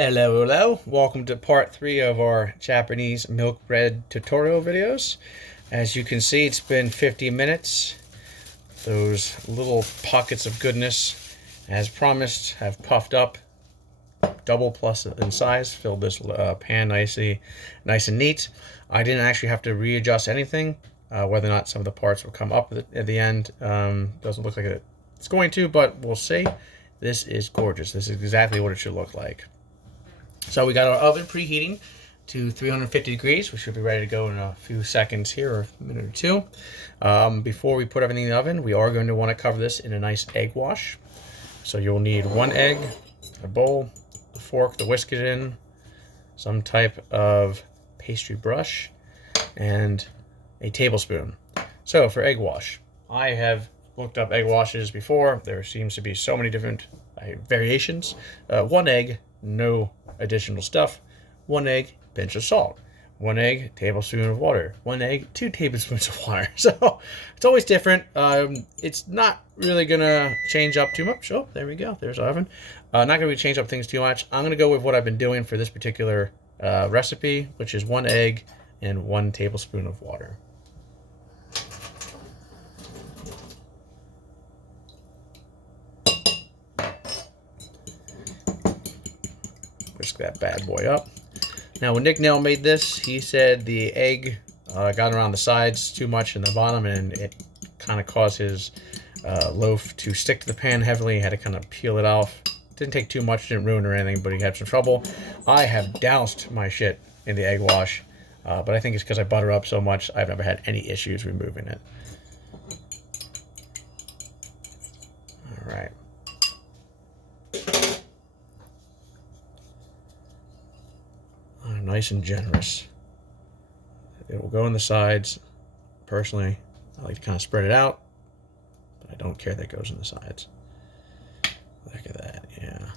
Hello, hello. Welcome to part 3 of our Japanese milk bread tutorial videos. As you can see, it's been 50 minutes. Those little pockets of goodness, as promised, have puffed up. Double plus in size, filled this pan nice and neat. I didn't actually have to readjust anything. Whether or not some of the parts will come up at the end doesn't look like it's going to, but we'll see. This is gorgeous. This is exactly what it should look like. So we got our oven preheating to 350 degrees. We should be ready to go in a few seconds here, or a minute or two. Before we put everything in the oven, we are going to want to cover this in a nice egg wash. So you'll need 1 egg, a bowl, a fork to whisk it in, some type of pastry brush, and a tablespoon. So for egg wash, I have looked up egg washes before. There seems to be so many different variations. 1 egg, no additional stuff. 1 egg, pinch of salt. 1 egg, tablespoon of water. 1 egg, 2 tablespoons of water. So it's always different. It's not really gonna change up too much. Oh, there we go. There's our oven. Not gonna change up things too much. I'm gonna go with what I've been doing for this particular recipe, which is 1 egg and 1 tablespoon of water. Whisk that bad boy up. Now, when Nick Nell made this, he said the egg got around the sides too much in the bottom, and it kind of caused his loaf to stick to the pan heavily. He had to kind of peel it off. Didn't take too much, didn't ruin or anything, but he had some trouble. I have doused my shit in the egg wash, but I think it's because I butter up so much, I've never had any issues removing it. All right. Nice and generous. It will go on the sides. Personally, I like to kind of spread it out, but I don't care that it goes on the sides. Look at that, yeah.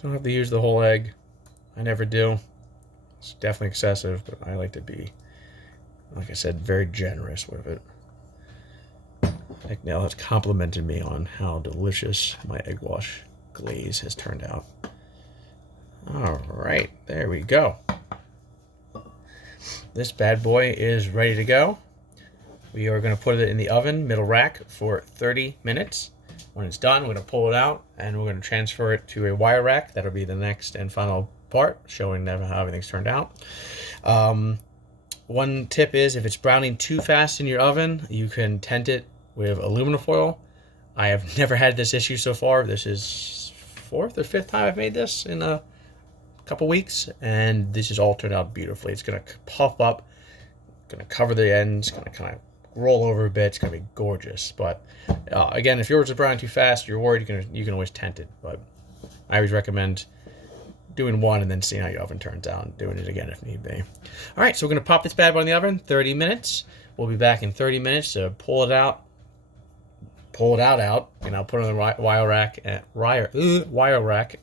Don't have to use the whole egg. I never do. It's definitely excessive, but I like to be, like I said, very generous with it. Nick Nell has complimented me on how delicious my egg wash glaze has turned out. All right, there we go. This bad boy is ready to go. We are going to put it in the oven, middle rack, for 30 minutes. When it's done, we're going to pull it out and we're going to transfer it to a wire rack. That'll be the next and final part, showing them how everything's turned out. One tip is, if it's browning too fast in your oven, you can tent it with aluminum foil. I have never had this issue so far. This is 4th or 5th time I've made this in a couple weeks, and this has all turned out beautifully. It's going to puff up, going to cover the ends, going to kind of roll over a bit. It's going to be gorgeous. But again, if yours is browning too fast, you're worried, you can always tent it. But I always recommend doing one and then seeing how your oven turns out and doing it again if need be. All right, so we're going to pop this bad boy in the oven, 30 minutes. We'll be back in 30 minutes to pull it out, put it on the wire rack,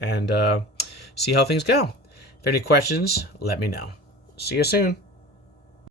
and see how things go. If any questions, let me know. See you soon.